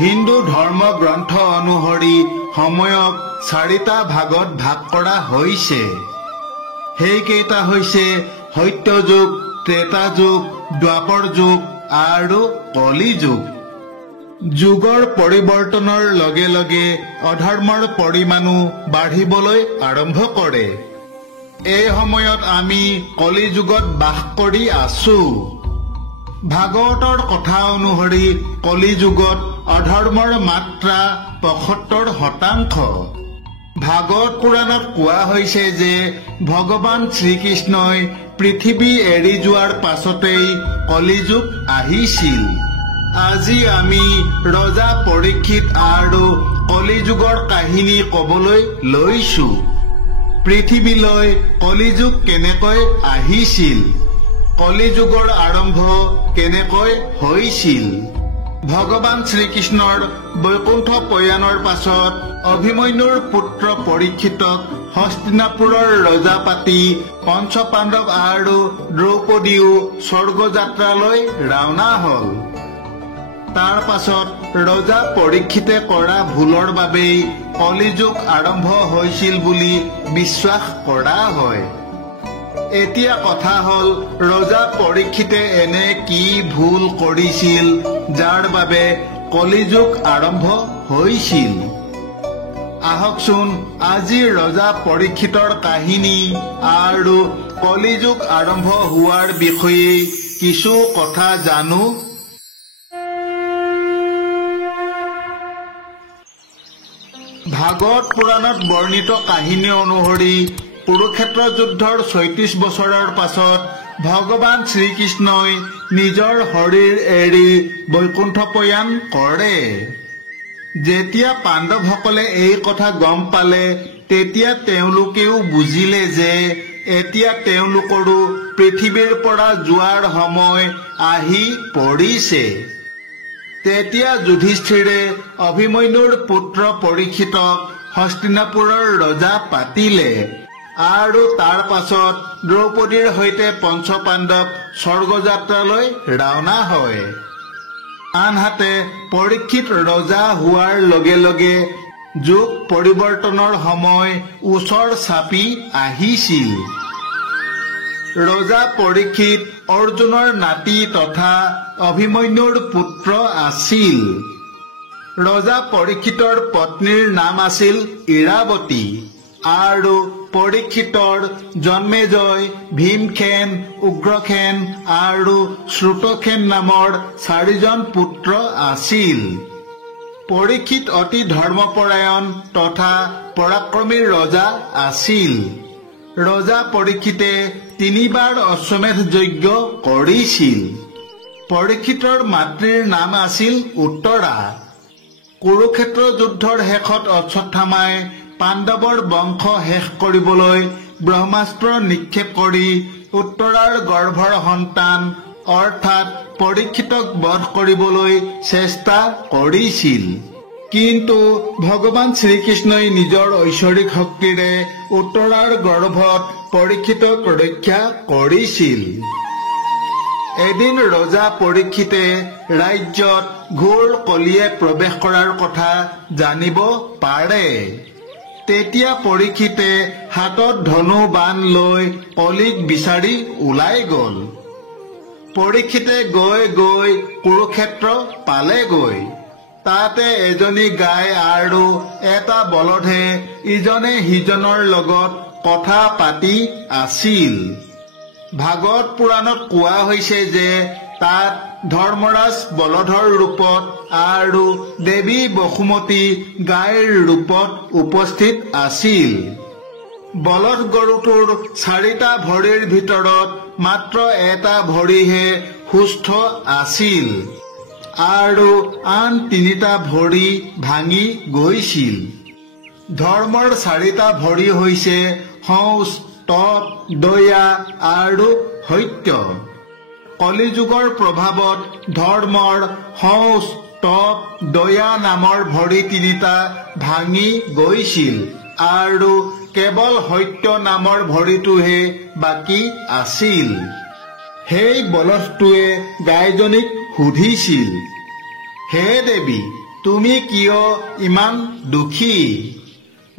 হিন্দু ধৰ্ম গ্ৰন্থ অনুসৰি সময়ক 4টা ভাগত ভাগ কৰা হৈছে। সেইকেইটা হৈছে সত্যযুগ, ত্ৰেতা যুগ, দ্বাপৰ যুগ আৰু কলি যুগ। যুগৰ পৰিৱৰ্তনৰ লগে লগে অধৰ্মৰ পৰিমাণো বাঢ়িবলৈ আৰম্ভ কৰে। এই সময়ত আমি কলি যুগত বাস কৰি আছো। ভাগৱতৰ কথা অনুসৰি কলি যুগত অধৰ্মৰ মাত্ৰা 75%। ভাগৱত পুৰাণত কোৱা হৈছে যে ভগৱান শ্ৰীকৃষ্ণই পৃথিৱী এৰি যোৱাৰ পাছতেই কলি যুগ আহিছিল। আজি আমি ৰজা পৰীক্ষিত আৰু কলি যুগৰ কাহিনী ক'বলৈ লৈছো। পৃথিৱীলৈ কলি যুগ কেনেকৈ আহিছিল, কলি যুগৰ আৰম্ভ কেনেকৈ হৈছিল। ভগৱান শ্ৰীকৃষ্ণৰ বৈকুণ্ঠ প্ৰয়াণৰ পাছত অভিমন্যুৰ পুত্ৰ পৰীক্ষিতক হস্তিনাপুৰৰ ৰজা পাতি পঞ্চপাণ্ডৱ আৰু দ্ৰৌপদীও স্বৰ্গযাত্ৰালৈ ৰাওনা হল। তাৰ পাছত ৰজা পৰীক্ষিতে কৰা ভুলৰ বাবেই কলি যুগ আৰম্ভ হৈছিল বুলি বিশ্বাস কৰা হয়। এতিয়া কথা হল, ৰজা পৰীক্ষিতে এনে কি ভুল কৰিছিল যাৰ বাবে কলি যুগ আৰম্ভ হৈছিল। আহকচোন আজি ৰজা পৰীক্ষিতৰ কাহিনী আৰু কলি যুগ আৰম্ভ হোৱাৰ বিষয়ে কিছু কথা জানো। ভাগৱত পুৰাণত বৰ্ণিত কাহিনী অনুসৰি কুৰুক্ষেত্ৰ যুদ্ধৰ 36 বছৰৰ পাছত ভগৱান শ্ৰীকৃষ্ণই নিজৰ শৰীৰ এৰি বৈকুণ্ঠ প্ৰয়াণ কৰে। যেতিয়া পাণ্ডৱসকলে এই কথা গম পালে তেতিয়া তেওঁলোকেও বুজিলে যে এতিয়া তেওঁলোকৰো পৃথিৱীৰ পৰা যোৱাৰ সময় আহি পৰিছে। তেতিয়া যুধিষ্ঠিৰে অভিমন্যুৰ পুত্ৰ পৰীক্ষিতক হস্তিনাপুৰৰ ৰজা পাতিলে আৰু তাৰ পাছত দ্ৰৌপদীৰ সৈতে পঞ্চপাণ্ডৱ স্বৰ্গযাত্ৰালৈ ৰাওনা হয়। আনহাতে পৰীক্ষিত ৰজা হোৱাৰ লগে লগে যুগ পৰিৱৰ্তনৰ সময় ওচৰ চাপি আহিছিল। ৰজা পৰীক্ষিত অৰ্জুনৰ নাতি তথা অভিমন্যুৰ পুত্ৰ আছিল। ৰজা পৰীক্ষিতৰ পত্নীৰ নাম আছিল ইৰাৱতী আৰু পৰীক্ষিতৰ জন্মেজয়, ভীমসেন, উগ্ৰসেন আৰু শ্ৰুতসেন নামৰ 4জন পুত্ৰ আছিল। পৰীক্ষিত অতি ধৰ্মপৰায়ণ তথা পৰাক্ৰমী ৰজা আছিল। ৰজা পৰীক্ষিতে 3 বাৰ অশ্বমেধ যজ্ঞ কৰিছিল। পৰীক্ষিতৰ মাতৃৰ নাম আছিল উত্তৰা। কুৰুক্ষেত্ৰ যুদ্ধৰ শেষত অশ্বত্থামাই পাণ্ডৱৰ বংশ শেষ কৰিবলৈ ব্ৰহ্মাস্ত্ৰ নিক্ষেপ কৰি উত্তৰাৰ গৰ্ভৰ সন্তান অৰ্থাৎ পৰীক্ষিতক বধ কৰিবলৈ চেষ্টা কৰিছিল। কিন্তু ভগৱান শ্ৰীকৃষ্ণই নিজৰ ঐশ্বৰিক শক্তিৰে উত্তৰাৰ গৰ্ভত পৰীক্ষিতক ৰক্ষা কৰিছিল। এদিন ৰজা পৰীক্ষিতে ৰাজ্যত ঘোৰ কলিয়ে প্ৰৱেশ কৰাৰ কথা জানিব পাৰে। তেতিয়া পৰীক্ষিতে হাতত ধনু বাণ লৈ কলিক বিচাৰি ওলাই গল। পৰীক্ষিতে গৈ গৈ কুৰুক্ষেত্ৰ পালেগৈ। তাতে এজনী গাই আৰু এটা বলধে ইজনে সিজনৰ লগত কথা পাতি আছিল। ভাগৱত পুৰাণত কোৱা হৈছে যে তাত ধৰ্মৰাজ বলধৰ ৰূপত আৰু দেৱী বসুমতী গাইৰ ৰূপত উপস্থিত আছিল। বলধ গৰুটোৰ 4টা ভৰিৰ ভিতৰত মাত্ৰ এটা ভৰিহে সুস্থ আছিল আৰু আন 3টা ভৰি ভাঙি গৈছিল। ধৰ্মৰ 4টা ভৰি হৈছে শৌচ, তপ, দয়া আৰু সত্য। কলি যুগৰ প্ৰভাৱত ধৰ্মৰ শৌচ, তপ, দয়া নামৰ ভৰি 3টা ভাঙি গৈছিল আৰু কেৱল সত্য নামৰ ভৰিটোহে বাকী আছিল। সেই বলধটোৱে গাইজনীক সুধিছিল, হে দেৱী, তুমি কিয় ইমান দুখী?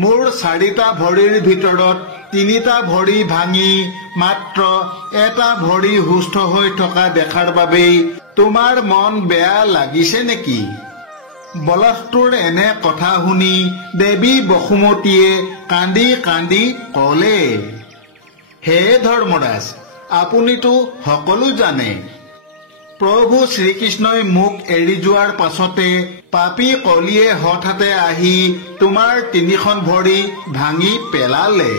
মোৰ 4টা ভৰিৰ ভিতৰত 3টা ভৰি ভাঙি মাত্ৰ এটা ভৰি সুস্থ হৈ থকা দেখাৰ বাবেই তোমাৰ মন বেয়া লাগিছে নেকি? বলধটোৰ এনে কথা শুনি দেৱী বসুমতীয়ে কান্দি কান্দি ক'লে, হে ধৰ্মৰাজ, আপুনিতো সকলো জানে। প্ৰভু শ্ৰীকৃষ্ণই মোক এৰি যোৱাৰ পাছতে পাপী কলিয়ে হঠাতে আহি তোমাৰ 3খন ভৰি ভাঙি পেলালে।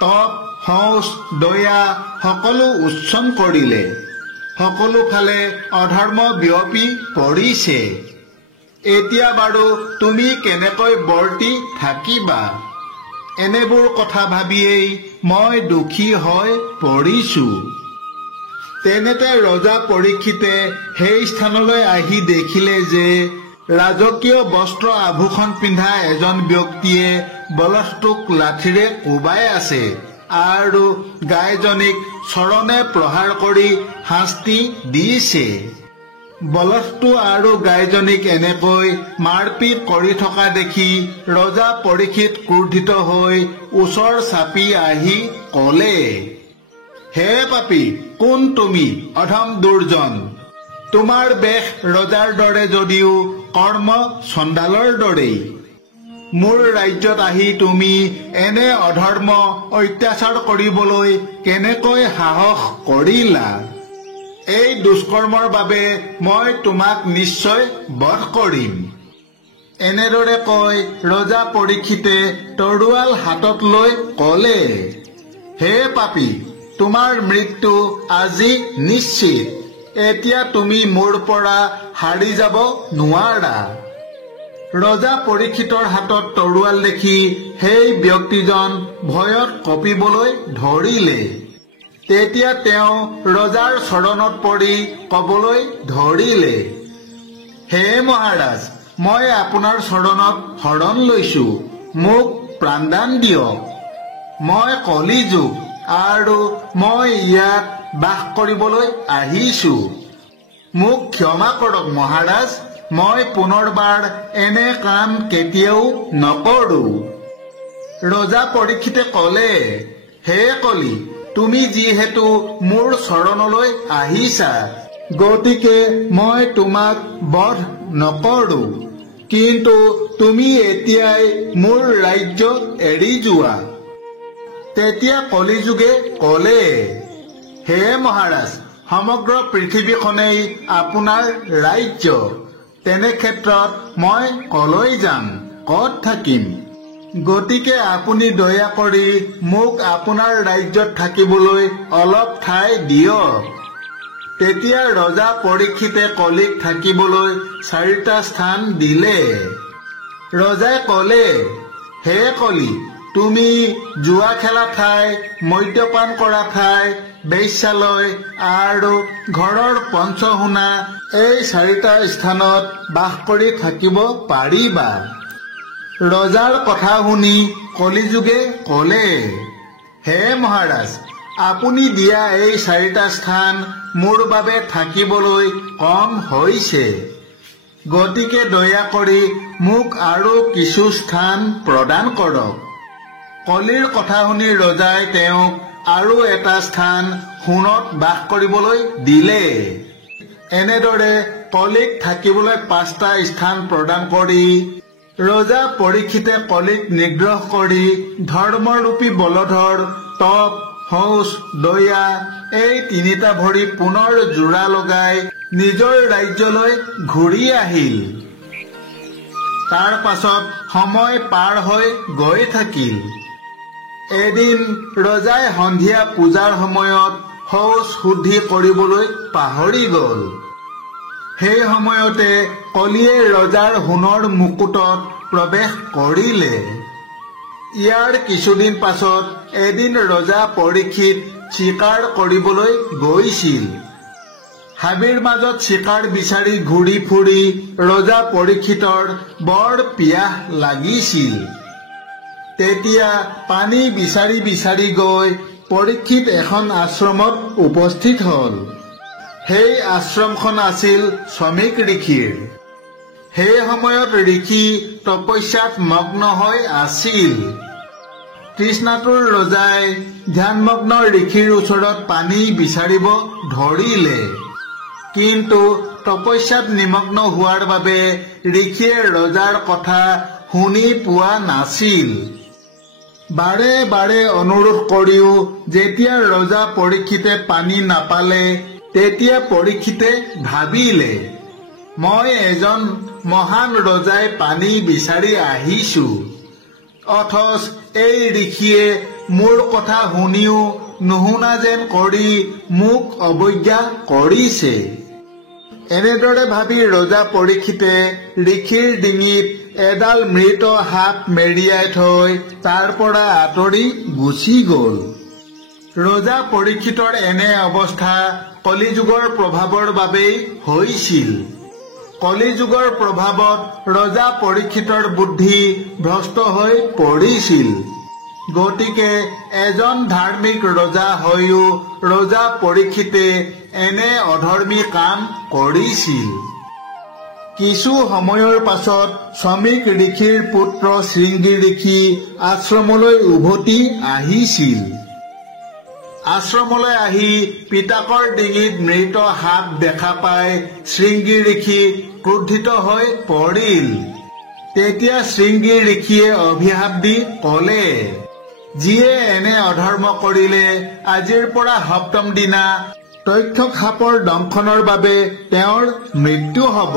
তপ, শৌচ, দয়া সকলো উচ্ছন কৰিলে। সকলো ফালে অধৰ্ম বিয়পি পৰিছে। এতিয়া বাৰু তুমি কেনেকৈ বৰ্তি থাকিবা? এনেবোৰ কথা ভাবিয়েই মই দুখী হৈ পৰিছো। তেনেতে ৰজা পৰীক্ষিতে সেই স্থানলৈ আহি দেখিলে যে ৰাজকীয় বস্ত্ৰ আভূষণ পিন্ধা এজন ব্যক্তিয়ে বলধটোক লাঠিৰে কোবাই আছে আৰু গাইজনীক চৰণে প্ৰহাৰ কৰি শাস্তি দিছে। বলধটো আৰু গাইজনীক এনেকৈ মাৰপিট কৰি থকা দেখি ৰজা পৰীক্ষিত ক্ৰোধিত হৈ ওচৰ চাপি আহি ক'লে, হে পাপী, কোন তুমি অধম দুৰ্জন? তোমাৰ বেশ ৰজাৰ দৰে যদিও কৰ্ম চণ্ডালৰ দৰেই। মোৰ ৰাজ্যত আহি তুমি এনে অধৰ্ম অত্যাচাৰ কৰিবলৈ কেনেকৈ সাহস কৰিলা? এই দুষ্কৰ্মৰ বাবে মই তোমাক নিশ্চয় বধ কৰিম। এনেদৰে কৈ ৰজা পৰীক্ষিতে তৰোৱাল হাতত লৈ ক'লে, হে পাপী, তোমাৰ মৃত্যু আজি নিশ্চিত। এতিয়া তুমি মোৰ পৰা হাৰি যাব নোৱাৰা। ৰজা পৰীক্ষিতৰ হাতত তৰোৱাল দেখি সেই ব্যক্তিজন ভয়ত কঁপিবলৈ ধৰিলে। তেতিয়া তেওঁ ৰজাৰ চৰণত পৰি ক'বলৈ ধৰিলে, হে মহাৰাজ, মই আপোনাৰ চৰণত শৰণ লৈছো, মোক প্ৰাণদান দিয়ক। মই কলি যুগ আৰু মই ইয়াত বাস কৰিবলৈ আহিছো। মোক ক্ষমা কৰক মহাৰাজ, মই পুনৰবাৰ এনে কাম কেতিয়াও নকৰো। ৰজা পৰীক্ষিতে ক'লে, হে কলি, তুমি যিহেতু মোৰ চৰণলৈ আহিছা, গতিকে মই তোমাক বধ নকৰো, কিন্তু তুমি এতিয়াই মোৰ ৰাজ্য এৰি যোৱা। তেতিয়া কলিযুগে ক'লে, হে মহাৰাজ, সমগ্ৰ পৃথিৱীখনেই আপোনাৰ ৰাজ্য। তেনে ক্ষেত্ৰত মই কলৈ যাম, ক'ত থাকিম? গতিকে আপুনি দয়া কৰি মোক আপোনাৰ ৰাজ্যত থাকিবলৈ অলপ ঠাই দিয়ক। তেতিয়া ৰজা পৰীক্ষিতে কলিক থাকিবলৈ 4টা স্থান দিলে। ৰজাই ক'লে, হে কলি, তুমি জুৱা খেলা ঠাই, মদ্যপান কৰা ঠাই, বেশ্যালয় আৰু ঘৰৰ পঞ্চসোণা, এই 4টা স্থানত বাস কৰি থাকিব পাৰিবা। ৰজাৰ কথা শুনি কলিযুগে ক'লে, হে মহাৰাজ, আপুনি দিয়া এই 4টা স্থান মোৰ বাবে থাকিবলৈ কম হৈছে। গতিকে দয়া কৰি মোক আৰু কিছু স্থান প্ৰদান কৰক। কলিৰ কথা শুনি ৰজাই তেওঁক আৰু এটা স্থান সোণত বাস কৰিবলৈ দিলে। এনেদৰে কলিক থাকিবলৈ 5টা স্থান প্ৰদান কৰি ৰজা পৰীক্ষিতে কলিক নিগ্ৰহ কৰি ধৰ্মৰূপী বলধৰ তপ, শৌচ, দয়া এই 3টা ভৰি পুনৰ জোৰা লগাই নিজৰ ৰাজ্যলৈ ঘূৰি আহিল। তাৰ পাছত সময় পাৰ হৈ গৈ থাকিল। এদিন ৰজাই সন্ধিয়া পূজাৰ সময়ত শৌচ শুদ্ধি কৰিবলৈ পাহৰি গ'ল। সেই সময়তে কলিয়ে ৰজাৰ সোণৰ মুকুটত প্ৰৱেশ কৰিলে। ইয়াৰ কিছুদিন পাছত এদিন ৰজা পৰীক্ষিত চিকাৰ কৰিবলৈ গৈছিল। হাবিৰ মাজত চিকাৰ বিচাৰি ঘূৰি ফুৰি ৰজা পৰীক্ষিতৰ বৰ পিয়াহ লাগিছিল। তেতিয়া পানী বিচাৰি বিচাৰি গৈ পৰীক্ষিত এখন আশ্ৰমত উপস্থিত হ'ল। সেই আশ্ৰমখন আছিল শ্ৰমিক ঋষিৰ। সেই সময়ত ঋষি তপস্যাত মগ্ন হৈ আছিল। তৃষ্ণাতুৰ ৰজাই ধ্যানমগ্ন ঋষিৰ ওচৰত পানী বিচাৰিব ধৰিলে, কিন্তু তপস্যাত নিমগ্ন হোৱাৰ বাবে ঋষিয়ে ৰজাৰ কথা শুনি পোৱা নাছিল। বাৰে বাৰে অনুৰোধ কৰিও যেতিয়া ৰজা পৰীক্ষিতে পানী নাপালে, তেতিয়া পৰীক্ষিতে ভাবিলে, মই এজন মহান ৰজাই পানী বিচাৰি আহিছো, অথচ এই ঋষিয়ে মোৰ কথা শুনিও নুশুনা যেন কৰি মোক অৱজ্ঞা কৰিছে। এনেদৰে ভাবি ৰজা পৰীক্ষিতে ঋষিৰ ডিঙিত এডাল মৃত সাপ মেৰিয়াই থৈ তাৰ পৰা আঁতৰি গুচি গল। ৰজা পৰীক্ষিতৰ এনে অৱস্থা কলিযুগৰ প্ৰভাৱৰ বাবেই হৈছিল। কলিযুগৰ প্ৰভাৱত ৰজা পৰীক্ষিতৰ বুদ্ধি ভ্ৰষ্ট হৈ পৰিছিল। গতিকে এজন ধাৰ্মিক ৰজা হৈও ৰজা পৰীক্ষিতে এনে অধৰ্মী কাম কৰিছিল। কিছু সময়ৰ পাছত শ্ৰমিক ঋষিৰ পুত্ৰ শৃংগী ঋষি আশ্ৰমলৈ উভতি আহিছিল। আশ্ৰমলৈ আহি পিতাকৰ ডিঙিত মৃত সাপ দেখা পাই শৃংগী ঋষি ক্ৰোধিত হৈ পৰিল। তেতিয়া শৃংগী ঋষিয়ে অভিশাপ দি ক'লে, যিয়ে এনে অধৰ্ম কৰিলে আজিৰ পৰা সপ্তম দিনা তক্ষক সাপৰ দংশনৰ বাবে তেওঁৰ মৃত্যু হ'ব।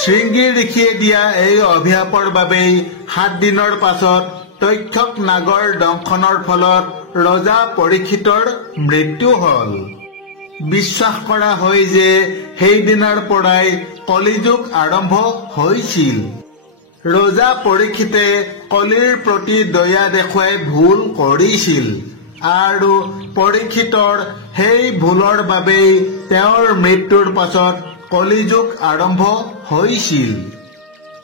শৃংগী ঋষিয়ে দিয়া এই অভিশাপৰ বাবেই 7 দিনৰ পাছত তক্ষক নাগৰ দংশনৰ ফলত ৰজা পৰীক্ষিতৰ মৃত্যু হল। বিশ্বাস কৰা হয় যে সেইদিনাৰ পৰাই কলিযুগ আৰম্ভ হৈছিল। ৰজা পৰীক্ষিতে কলিৰ প্ৰতি দয়া দেখুৱাই ভুল কৰিছিল আৰু পৰীক্ষিতৰ সেই ভুলৰ বাবেই তেওঁৰ মৃত্যুৰ পাছত কলিযুগ আৰম্ভ হৈছিল।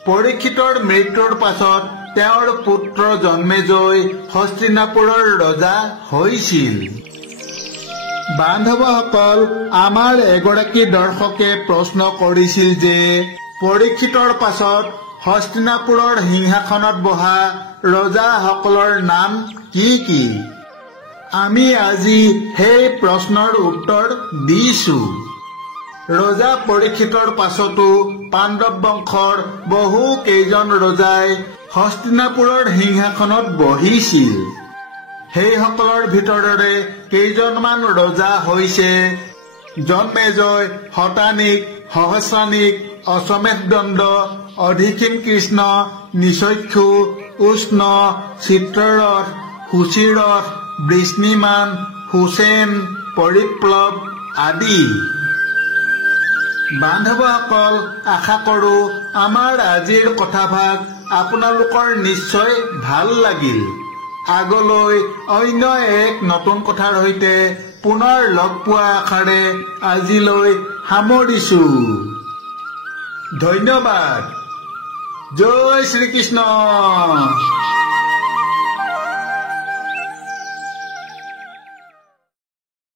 পৰীক্ষিতৰ মৃত্যুৰ পাছত তেওঁৰ পুত্ৰ জন্মেজয় হস্তিনাপুৰৰ ৰজা হৈছিল। বান্ধৱসকল, আমাৰ এগৰাকী দৰ্শকে প্ৰশ্ন কৰিছিল যে পৰীক্ষিতৰ পাছত হস্তিনাপুৰৰ সিংহাসনত বহা ৰজাসকলৰ নাম কি কি? আমি আজি সেই প্ৰশ্নৰ উত্তৰ দিছো। ৰজা পৰীক্ষিতৰ পাছতো পাণ্ডৱ বংশৰ বহু কেইজন ৰজাই হস্তিনাপুৰৰ সিংহাসনত বহিছিল। সেইসকলৰ ভিতৰৰে কেইজনমান ৰজা হৈছে জন্মেজয়, শতানিক, সহস্ৰানিক, অশ্বমেধদণ্ড, অধিক্ষীণ কৃষ্ণ, নিচক্ষু, উষ্ণ, চিত্ৰৰথ, সুচিৰথ, বৃষ্ণিমান, সুসেন, পৰিপ্লৱ আদি। বান্ধৱসকল, আশা কৰো আমাৰ আজিৰ কথাভাগ আপোনালোকৰ নিশ্চয় ভাল লাগিল। আগলৈ অন্য এক নতুন কথাৰ সৈতে পুনৰ লগ পোৱা আশাৰে আজিলৈ সামৰিছো। ধন্যবাদ। জয় শ্ৰীকৃষ্ণ।